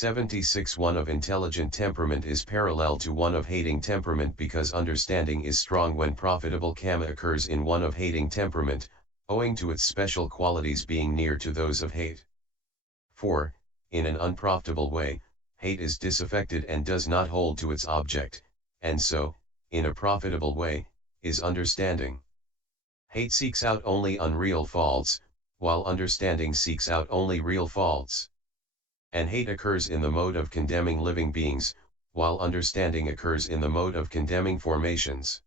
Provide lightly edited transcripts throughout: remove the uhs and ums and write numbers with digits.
76 One of intelligent temperament is parallel to one of hating temperament because understanding is strong when profitable karma occurs in one of hating temperament, owing to its special qualities being near to those of hate. 4. In an unprofitable way, hate is disaffected and does not hold to its object, and so, in a profitable way, is understanding. Hate seeks out only unreal faults, while understanding seeks out only real faults. And hate occurs in the mode of condemning living beings, while understanding occurs in the mode of condemning formations.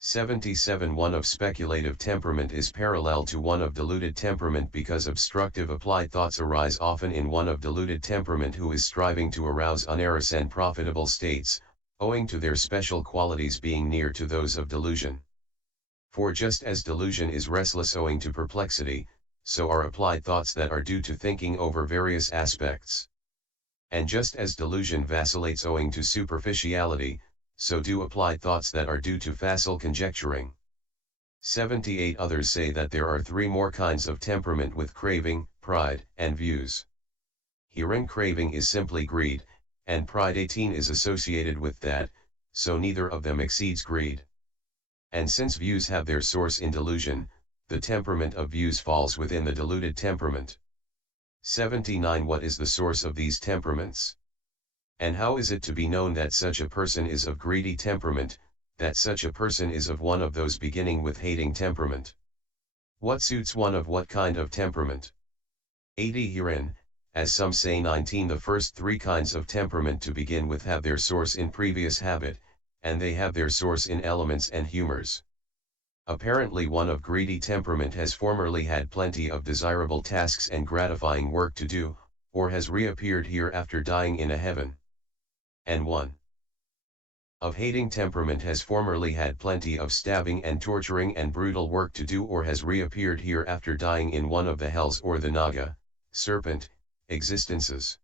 77 One of speculative temperament is parallel to one of deluded temperament because obstructive applied thoughts arise often in one of deluded temperament who is striving to arouse unerrous and profitable states, owing to their special qualities being near to those of delusion. For just as delusion is restless owing to perplexity, so are applied thoughts that are due to thinking over various aspects. And just as delusion vacillates owing to superficiality, so do applied thoughts that are due to facile conjecturing. 78 Others say that there are three more kinds of temperament with craving, pride, and views. Herein craving is simply greed, and pride 18 is associated with that, so neither of them exceeds greed. And since views have their source in delusion, the temperament of views falls within the deluded temperament. 79 What is the source of these temperaments? And how is it to be known that such a person is of greedy temperament, that such a person is of one of those beginning with hating temperament? What suits one of what kind of temperament? 80 Herein, as some say 19 The first three kinds of temperament to begin with have their source in previous habit, and they have their source in elements and humors. Apparently one of greedy temperament has formerly had plenty of desirable tasks and gratifying work to do, or has reappeared here after dying in a heaven. And one of hating temperament has formerly had plenty of stabbing and torturing and brutal work to do or has reappeared here after dying in one of the hells or the naga, serpent, existences.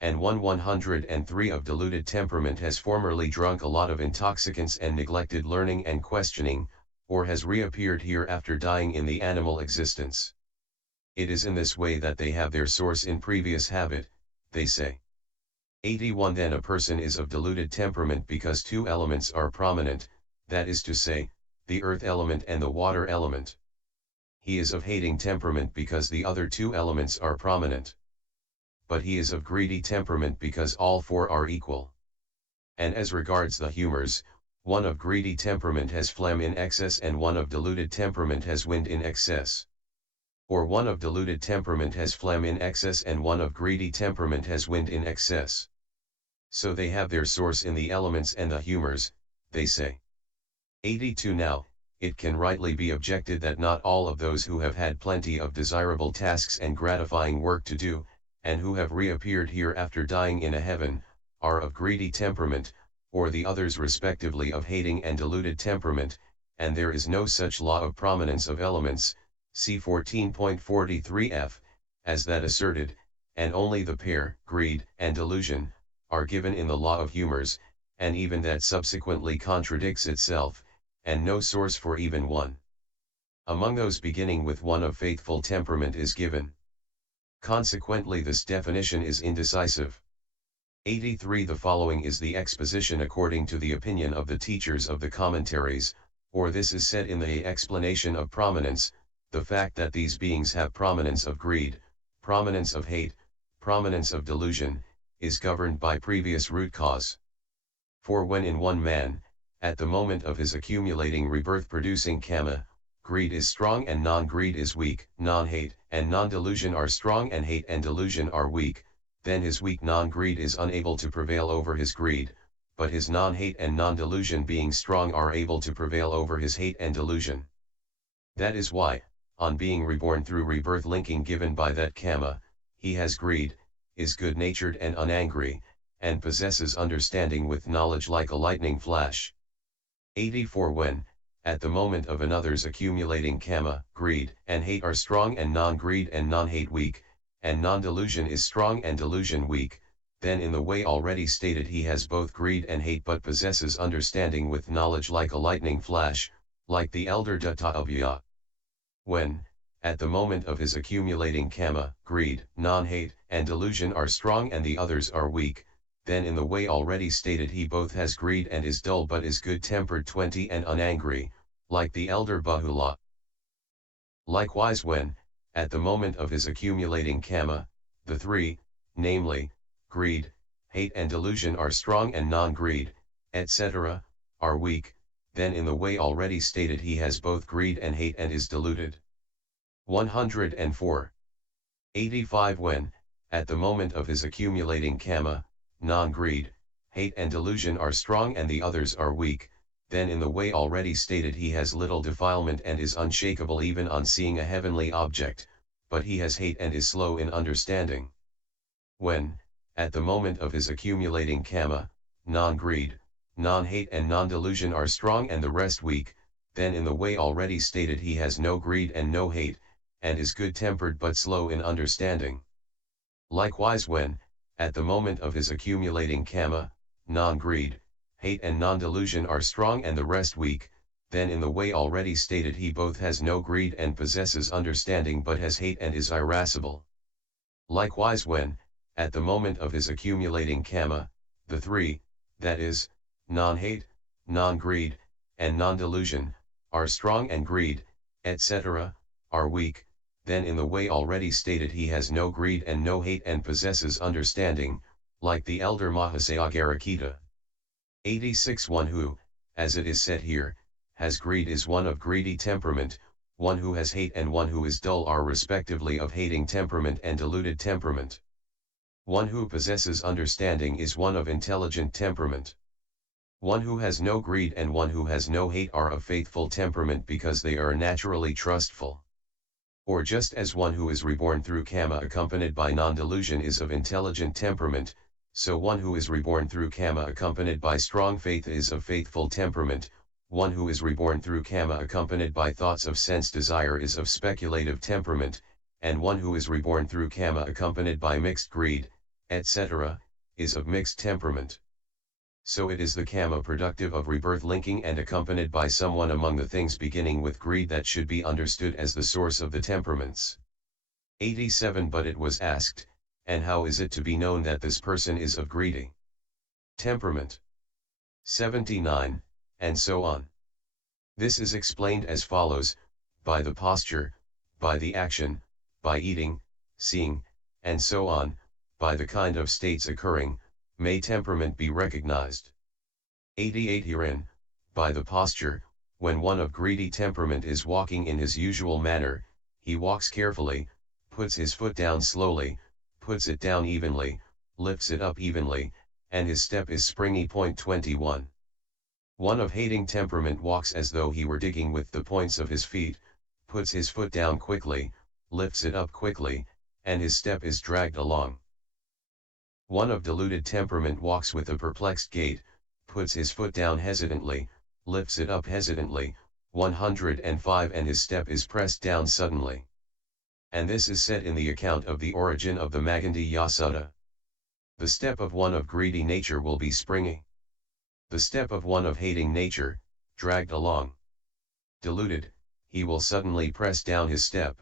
And 103 of deluded temperament has formerly drunk a lot of intoxicants and neglected learning and questioning, or has reappeared here after dying in the animal existence. It is in this way that they have their source in previous habit, they say. 81 Then a person is of deluded temperament because two elements are prominent, that is to say, the earth element and the water element. He is of hating temperament because the other two elements are prominent. But he is of greedy temperament because all four are equal. And as regards the humors, one of greedy temperament has phlegm in excess and one of deluded temperament has wind in excess. Or one of deluded temperament has phlegm in excess and one of greedy temperament has wind in excess. So they have their source in the elements and the humors, they say. 82 Now, it can rightly be objected that not all of those who have had plenty of desirable tasks and gratifying work to do, and who have reappeared here after dying in a heaven, are of greedy temperament, or the others respectively of hating and deluded temperament, and there is no such law of prominence of elements, see 14.43f, as that asserted, and only the pair, greed and delusion, are given in the law of humors, and even that subsequently contradicts itself, and no source for even one. Among those beginning with one of faithful temperament is given. Consequently this definition is indecisive. 83 The following is the exposition according to the opinion of the teachers of the commentaries, or this is said in the explanation of prominence, the fact that these beings have prominence of greed, prominence of hate, prominence of delusion, is governed by previous root cause. For when in one man, at the moment of his accumulating rebirth producing karma, greed is strong and non-greed is weak, non-hate and non-delusion are strong and hate and delusion are weak, then his weak non-greed is unable to prevail over his greed, but his non-hate and non-delusion being strong are able to prevail over his hate and delusion. That is why, on being reborn through rebirth linking given by that karma, he has greed, is good-natured and unangry, and possesses understanding with knowledge like a lightning flash. 84 When, at the moment of another's accumulating karma, greed and hate are strong and non-greed and non-hate weak, and non-delusion is strong and delusion weak, then in the way already stated he has both greed and hate but possesses understanding with knowledge like a lightning flash, like the elder Datta Abhya. When, at the moment of his accumulating kama, greed, non-hate, and delusion are strong and the others are weak, then in the way already stated he both has greed and is dull but is good-tempered 20 and unangry, like the elder Bahula. Likewise when, at the moment of his accumulating kama, the three, namely, greed, hate and delusion are strong and non-greed, etc., are weak, then in the way already stated he has both greed and hate and is deluded. 104. 85 when, at the moment of his accumulating kama, non-greed, hate and delusion are strong and the others are weak, then in the way already stated he has little defilement and is unshakable even on seeing a heavenly object, but he has hate and is slow in understanding. When, at the moment of his accumulating kama, non-greed, non-hate and non-delusion are strong and the rest weak, then in the way already stated he has no greed and no hate, and is good-tempered but slow in understanding. Likewise when, at the moment of his accumulating kama, non-greed, hate and non-delusion are strong and the rest weak, then in the way already stated he both has no greed and possesses understanding but has hate and is irascible. Likewise when, at the moment of his accumulating kama, the three, that is, non-hate, non-greed, and non-delusion, are strong and greed, etc., are weak, then in the way already stated he has no greed and no hate and possesses understanding, like the elder Mahasayagarakita. 86 One who, as it is said here, has greed is one of greedy temperament, one who has hate and one who is dull are respectively of hating temperament and deluded temperament. One who possesses understanding is one of intelligent temperament. One who has no greed and one who has no hate are of faithful temperament because they are naturally trustful. Or just as one who is reborn through kama accompanied by non-delusion is of intelligent temperament, so one who is reborn through kama accompanied by strong faith is of faithful temperament, one who is reborn through kama accompanied by thoughts of sense desire is of speculative temperament, and one who is reborn through kama accompanied by mixed greed, etc., is of mixed temperament. So it is the kama productive of rebirth linking and accompanied by someone among the things beginning with greed that should be understood as the source of the temperaments. 87 But it was asked, and how is it to be known that this person is of greedy temperament? 79, and so on. This is explained as follows: by the posture, by the action, by eating, seeing, and so on, by the kind of states occurring, may temperament be recognized. 88 Herein, by the posture, when one of greedy temperament is walking in his usual manner, he walks carefully, puts his foot down slowly, puts it down evenly, lifts it up evenly, and his step is springy. 21. One of hating temperament walks as though he were digging with the points of his feet, puts his foot down quickly, lifts it up quickly, and his step is dragged along. One of deluded temperament walks with a perplexed gait, puts his foot down hesitantly, lifts it up hesitantly. 105 And his step is pressed down suddenly. And this is said in the account of the origin of the Magandiya Sutta. The step of one of greedy nature will be springy. The step of one of hating nature, dragged along. Deluded, he will suddenly press down his step.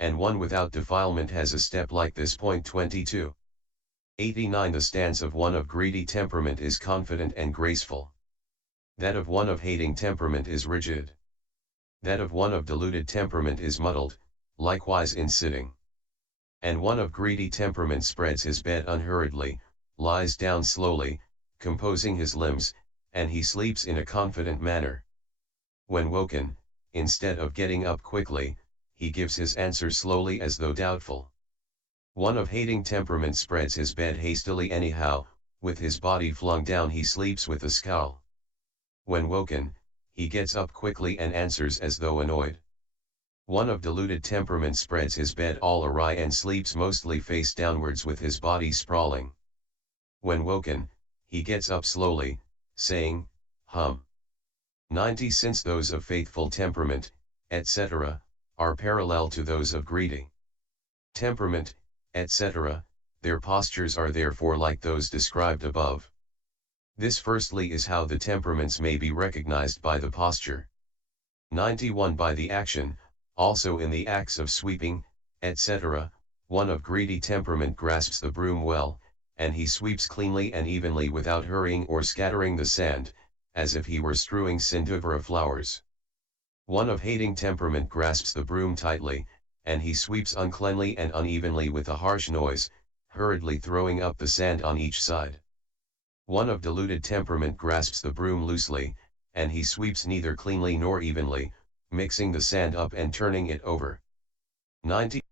And one without defilement has a step like this. 22. 89 The stance of one of greedy temperament is confident and graceful. That of one of hating temperament is rigid. That of one of deluded temperament is muddled, likewise in sitting. And one of greedy temperament spreads his bed unhurriedly, lies down slowly, composing his limbs, and he sleeps in a confident manner. When woken, instead of getting up quickly, he gives his answer slowly as though doubtful. One of hating temperament spreads his bed hastily anyhow, with his body flung down he sleeps with a scowl. When woken, he gets up quickly and answers as though annoyed. One of deluded temperament spreads his bed all awry and sleeps mostly face downwards with his body sprawling. When woken, he gets up slowly, saying, hum. 90 Since those of faithful temperament, etc., are parallel to those of greedy temperament, etc., their postures are therefore like those described above. This firstly is how the temperaments may be recognized by the posture. 91 By the action, Also in the acts of sweeping, etc., one of greedy temperament grasps the broom well, and he sweeps cleanly and evenly without hurrying or scattering the sand, as if he were strewing sinduvara flowers. One of hating temperament grasps the broom tightly, and he sweeps uncleanly and unevenly with a harsh noise, hurriedly throwing up the sand on each side. One of deluded temperament grasps the broom loosely, and he sweeps neither cleanly nor evenly, mixing the sand up and turning it over. 90.